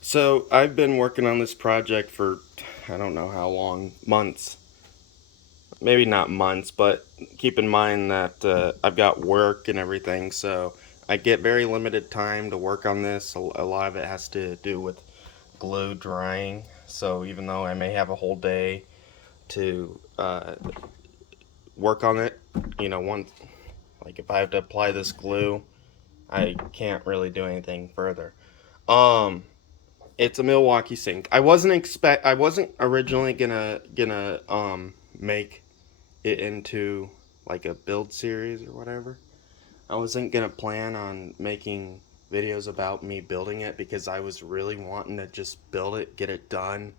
So I've been working on this project for I don't know how long, months. Maybe not months, but keep in mind that I've got work and everything, so I get very limited time to work on this. A lot of it has to do with glue drying. So even though I may have a whole day to work on it, once like if I have to apply this glue, I can't really do anything further. Um, It's a Milwaukee sink. I wasn't originally gonna make it into like a build series or whatever. I wasn't gonna plan on making videos about me building it because I was really wanting to just build it, get it done,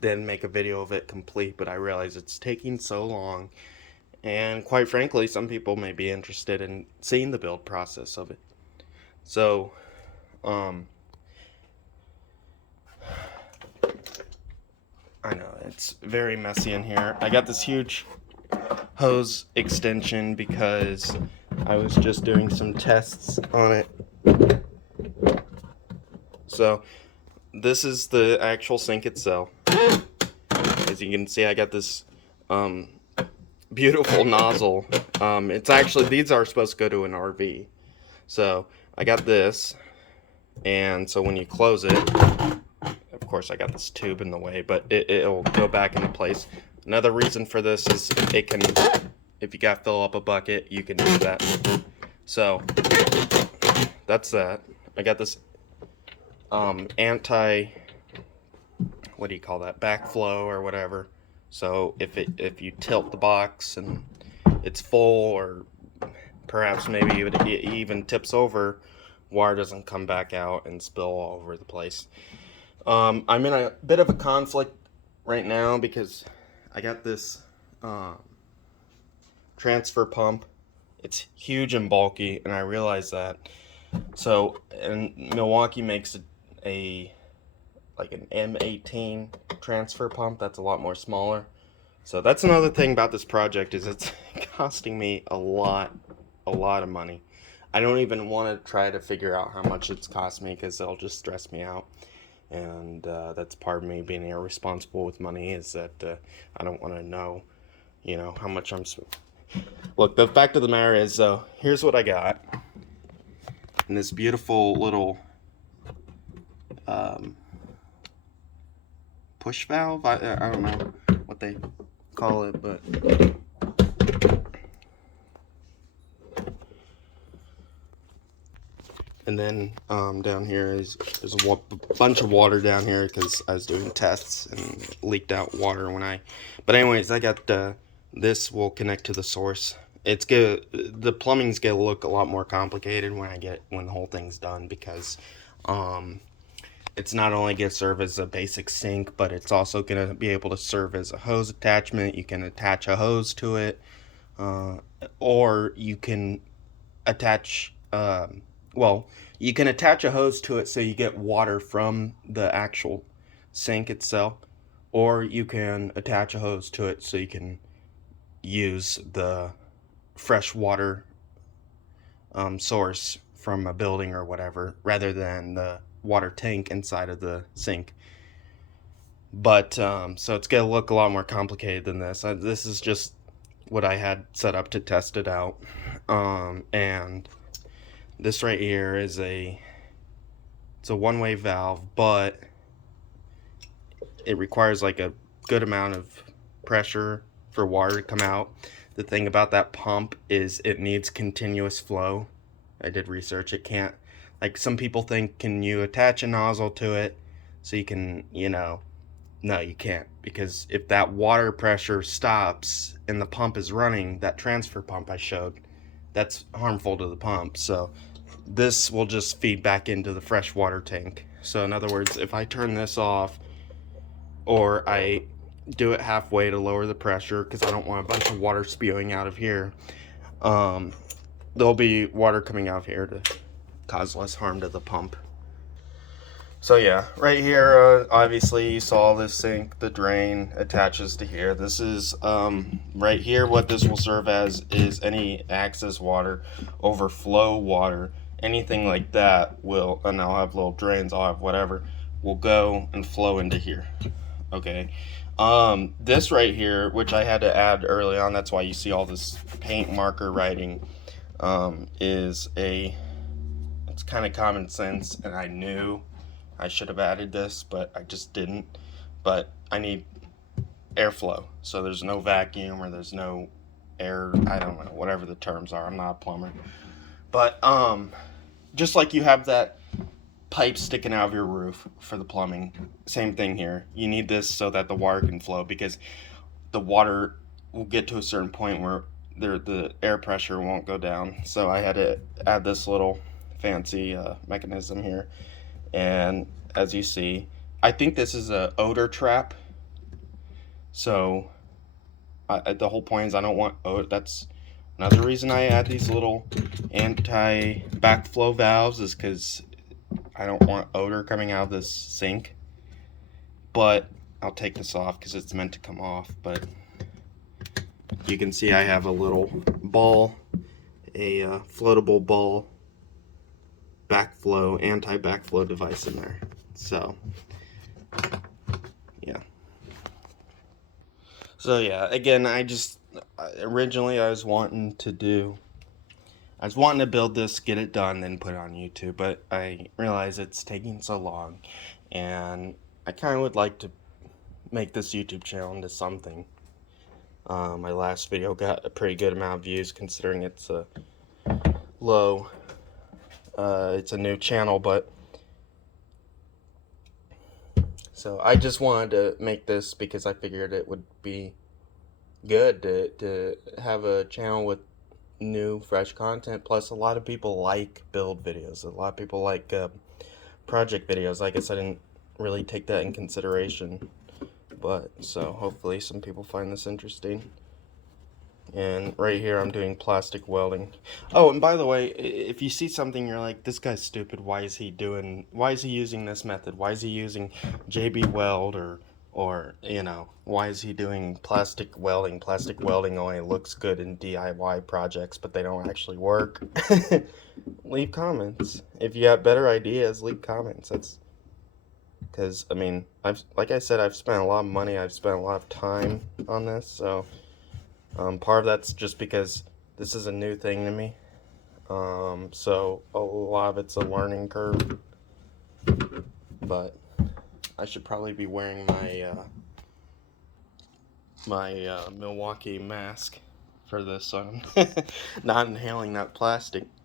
then make a video of it complete, but I realize it's taking so long, and quite frankly, some people may be interested in seeing the build process of it. So, um I know it's very messy in here. I got this huge hose extension because I was just doing some tests on it. So this is the actual sink itself. As you can see, I got this um, beautiful nozzle. It's actually, these are supposed to go to an RV. So I got this, and so when you close it, of course I got this tube in the way, but it'll go back into place. Another reason for this is it can, if you got to fill up a bucket, you can do that. So that's that. I got this anti, what do you call that, backflow or whatever. So if you tilt the box and it's full, or perhaps maybe it even tips over, water doesn't come back out and spill all over the place. I'm in a bit of a conflict right now because I got this transfer pump. It's huge and bulky, and I realize that. So, and Milwaukee makes a like an M18 transfer pump that's a lot more smaller. So that's another thing about this project is it's costing me a lot of money. I don't even want to try to figure out how much it's cost me because it'll just stress me out. And that's part of me being irresponsible with money, is that I don't want to know, how much I'm. Look, the fact of the matter is, here's what I got in this beautiful little um, push valve. I don't know what they call it, but and then down here there's a bunch of water down here because I was doing tests and it leaked out water when I. But anyways, I got this will connect to the source. It's good. The plumbing's gonna look a lot more complicated when the whole thing's done because it's not only gonna serve as a basic sink, but it's also gonna be able to serve as a hose attachment. You can attach a hose to it, or you can attach. Well, you can attach a hose to it so you get water from the actual sink itself, or you can attach a hose to it so you can use the fresh water source from a building or whatever, rather than the water tank inside of the sink. But so it's gonna look a lot more complicated than this. This is just what I had set up to test it out, and this right here is it's a one-way valve, but it requires like a good amount of pressure for water to come out. The thing about that pump is it needs continuous flow. I did research. It can't, like some people think, can you attach a nozzle to it so you can, no, you can't, because if that water pressure stops and the pump is running, that transfer pump I showed, that's harmful to the pump. So this will just feed back into the fresh water tank. So in other words, if I turn this off, or I do it halfway to lower the pressure because I don't want a bunch of water spewing out of here, there'll be water coming out of here to cause less harm to the pump. So yeah, right here, obviously you saw this sink, the drain attaches to here. This is, right here, what this will serve as is any excess water, overflow water, anything like that will, and I'll have little drains, I'll have whatever, will go and flow into here. Okay. This right here, which I had to add early on, that's why you see all this paint marker writing, it's kind of common sense, and I knew I should have added this, but I just didn't. But I need airflow, so there's no vacuum or there's no air, I don't know, whatever the terms are. I'm not a plumber. But just like you have that pipe sticking out of your roof for the plumbing, same thing here. You need this so that the water can flow, because the water will get to a certain point where the air pressure won't go down. So I had to add this little fancy mechanism here, and as you see, I think this is a odor trap. So the whole point is I don't want odor. That's another reason I add these little anti-backflow valves, is because I don't want odor coming out of this sink. But I'll take this off because it's meant to come off. But you can see I have a little ball, a floatable ball backflow, anti-backflow device in there. So yeah. So yeah, again, originally I was wanting to build this, get it done, then put it on YouTube, but I realize it's taking so long, and I kind of would like to make this YouTube channel into something. My last video got a pretty good amount of views considering it's a it's a new channel, but so I just wanted to make this because I figured it would be good to have a channel with new, fresh content. Plus, a lot of people like build videos. A lot of people like project videos. I guess I didn't really take that in consideration, but so hopefully some people find this interesting. And right here I'm doing plastic welding. Oh, and by the way, if you see something you're like, this guy's stupid, why is he using this method? Why is he using JB Weld, or you know, why is he doing plastic welding? Plastic welding only looks good in DIY projects, but they don't actually work. Leave comments. If you have better ideas, leave comments. That's because, I mean, like I said, I've spent a lot of money, I've spent a lot of time on this, so part of that's just because this is a new thing to me. So a lot of it's a learning curve. But I should probably be wearing my Milwaukee mask for this, so I'm not inhaling that plastic.